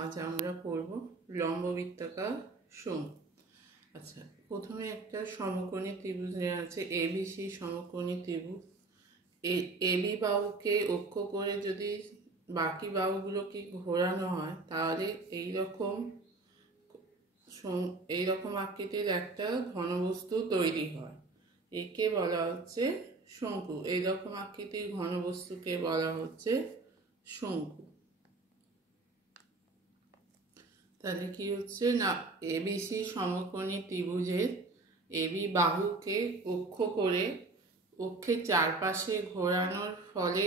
আজ আমরা পড়ব লম্ব বৃত্তাকার শঙ্কু। আচ্ছা, প্রথমে একটা সমকোণী ত্রিভুজ নেওয়া আছে, এবিসি সমকোণী ত্রিভুজ। এবি বাহুকে অক্ষ করে যদি বাকি বাহুগুলোকে ঘোরানো হয় তাহলে এইরকম আকৃতির একটা ঘনবস্তু তৈরি হয়। একে বলা হচ্ছে শঙ্কু। এইরকম আকৃতির ঘনবস্তুকে বলা হচ্ছে শঙ্কু। তাহলে কি হচ্ছে না, এবিসি সমকোণী ত্রিভুজের এবি বাহুকে অক্ষ করে অক্ষের চারপাশে ঘোরানোর ফলে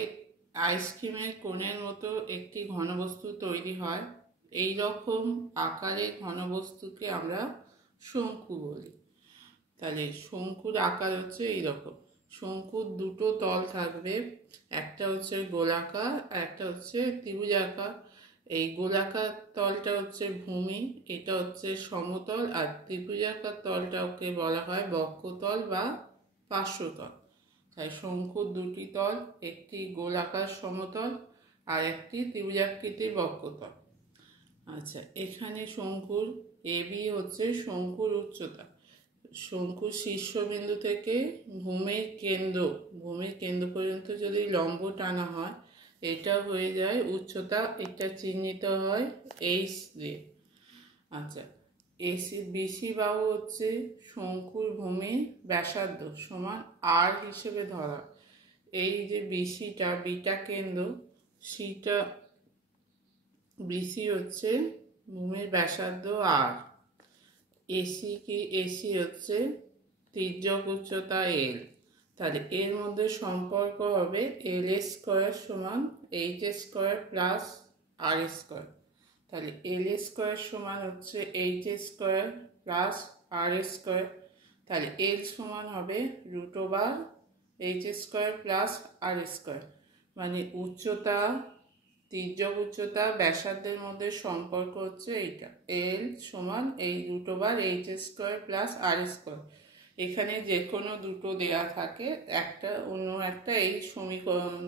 আইসক্রিমের কোণের মতো একটি ঘনবস্তু তৈরি হয়। এই রকম আকারের ঘনবস্তুকে আমরা শঙ্কু বলি। তাহলে শঙ্কুর আকার হচ্ছে এইরকম। শঙ্কুর দুটো তল থাকবে, একটা হচ্ছে গোলাকার আর একটা হচ্ছে ত্রিভুজাকার। এই গোলাকার তলটা হচ্ছে ভূমি, এটা হচ্ছে সমতল, আর ত্রিভুজাকার তলটাকে বলা হয় বক্ষতল বা পার্শ্বতল। তাই শঙ্কুর দুটি তল, একটি গোলাকার সমতল আর একটি ত্রিভুজাকৃতির বক্ষতল। আচ্ছা, এখানে শঙ্কুর এবি হচ্ছে শঙ্কুর উচ্চতা। শঙ্কুর শীর্ষবিন্দু থেকে ভূমির কেন্দ্র পর্যন্ত যদি লম্ব টানা হয় এটা হয়ে যায় উচ্চতা। এটা চিহ্নিত হয় এইচ দিয়ে। আচ্ছা, বিসি বাহু হচ্ছে শঙ্কুর ভূমির ব্যাসার্ধ সমান আর হিসেবে ধরা। এই যে বিসিটা, বিটা কেন্দ্র, সিটা বিসি হচ্ছে ভূমির ব্যাসার্ধ আর। এসি হচ্ছে তির্যক উচ্চতা এল। তাহলে এর মধ্যে সম্পর্ক হবে এল স্কোয়ার সমান এইচ স্কোয়ার প্লাস আর স্কোয়ার। তাহলে এল স্কোয়ার সমান হচ্ছে এইচ স্কোয়ার প্লাস আর স্কোয়ার। তাহলে এল সমান হবে √/, এইচ স্কোয়ার প্লাস আর স্কোয়ার। মানে উচ্চতা, তির্যক উচ্চতা, ব্যাসার্ধের মধ্যে সম্পর্ক হচ্ছে এইটা, এল সমান এই √/, এইচ স্কোয়ার প্লাস আর স্কোয়ার। এখানে যে কোনো দুটো দেয়া থাকে, একটা অন্য একটা এই সমীকরণ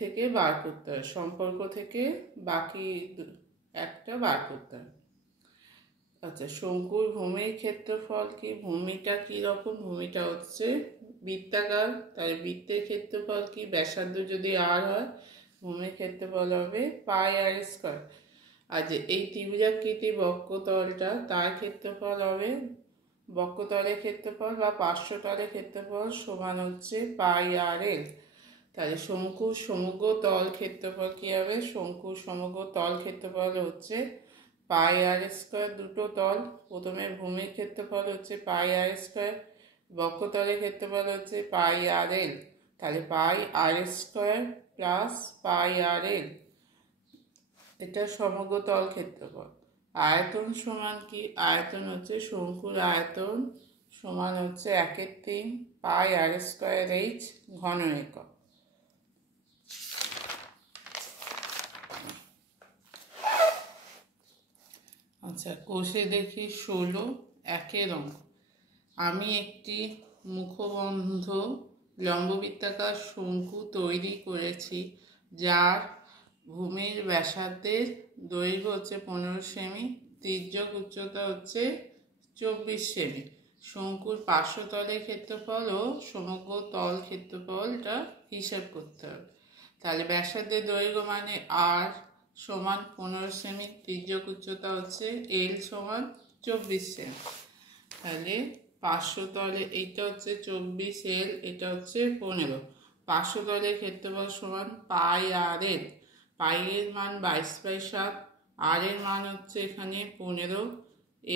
থেকে বার করতে হয়, সম্পর্ক থেকে বাকি একটা বার করতে হয়। আচ্ছা, শঙ্কুর ভূমির ক্ষেত্রফল কি? ভূমিটা কীরকম? ভূমিটা হচ্ছে বৃত্তাকার, তাই বৃত্তের ক্ষেত্রফল কি? ব্যাসার্ধ যদি আর হয় ভূমির ক্ষেত্রফল হবে πr²। আর যে এই ত্রিভুজাকৃতি বক্ষতলটা, তার ক্ষেত্রফল হবে, বক্ষতলের ক্ষেত্রফল বা পার্শ্বতলের ক্ষেত্রফল সমান হচ্ছে πrl। তাহলে শঙ্কুর সমগ্র তল ক্ষেত্রফল কি হবে? শঙ্কুর সমগ্র তল ক্ষেত্রফল হচ্ছে πr²। দুটো তল, প্রথমে ভূমির ক্ষেত্রফল হচ্ছে πr², বক্ষতলের ক্ষেত্রফল হচ্ছে πrl। তাহলে πr² প্লাস πrl, এটা সমগ্র তল ক্ষেত্রফল। আয়তন সমান কি? আয়তন হচ্ছে শঙ্কুর আয়তন সমান হচ্ছে 1/3 πr²h ঘন একক। আচ্ছা, কোষে দেখি 16 অঙ্ক। আমি একটি মুখবন্ধ লম্ববৃত্তাকার শঙ্কু তৈরি করেছি, যার ভূমির ব্যাসার্ধের দৈর্ঘ্য হচ্ছে 15 সেমি, তির্যক উচ্চতা হচ্ছে 24 সেমি। শঙ্কুর পার্শ্বতলের ক্ষেত্রফল ও সমগ্র তল ক্ষেত্রফলটা হিসাব করতে হবে। তাহলে ব্যাসার্ধের দৈর্ঘ্য মানে আর সমান 15 সেমি, তির্যক উচ্চতা হচ্ছে এল সমান 24 সেমি। তাহলে পার্শ্বতলে এইটা হচ্ছে 24, এল এটা হচ্ছে 15। পার্শ্বতলের ক্ষেত্রফল সমান πrl। পাই এর মান 22/7, আর এর মান হচ্ছে এখানে 15,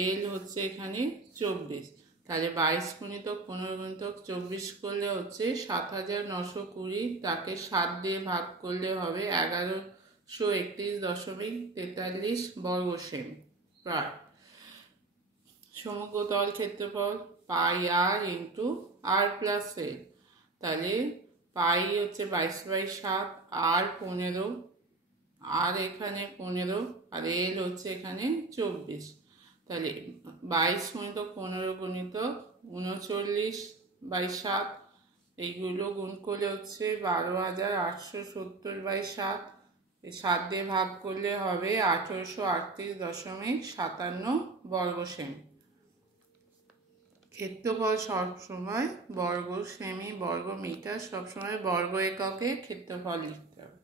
এল হচ্ছে এখানে 24। তাহলে 22 × 15 × 24 করলে হচ্ছে 7920, তাকে 7 দিয়ে ভাগ করলে হবে 1131.43 বর্গ সেমি প্রায়। সমগ্র তল ক্ষেত্রফল πr × r+l। তাহলে পাই হচ্ছে 22/7, আর 15, আর এখানে 15, আর এল হচ্ছে এখানে 24। তাহলে 22 × 15 × 39/7, এইগুলো গুণ করলে হচ্ছে 12,870/7। 7 দিয়ে ভাগ করলে হবে 1838.57 বর্গ সেমি। ক্ষেত্রফল সবসময় বর্গ সেমি বর্গ মিটার সবসময় বর্গ এককে ক্ষেত্রফল লিখতে হবে।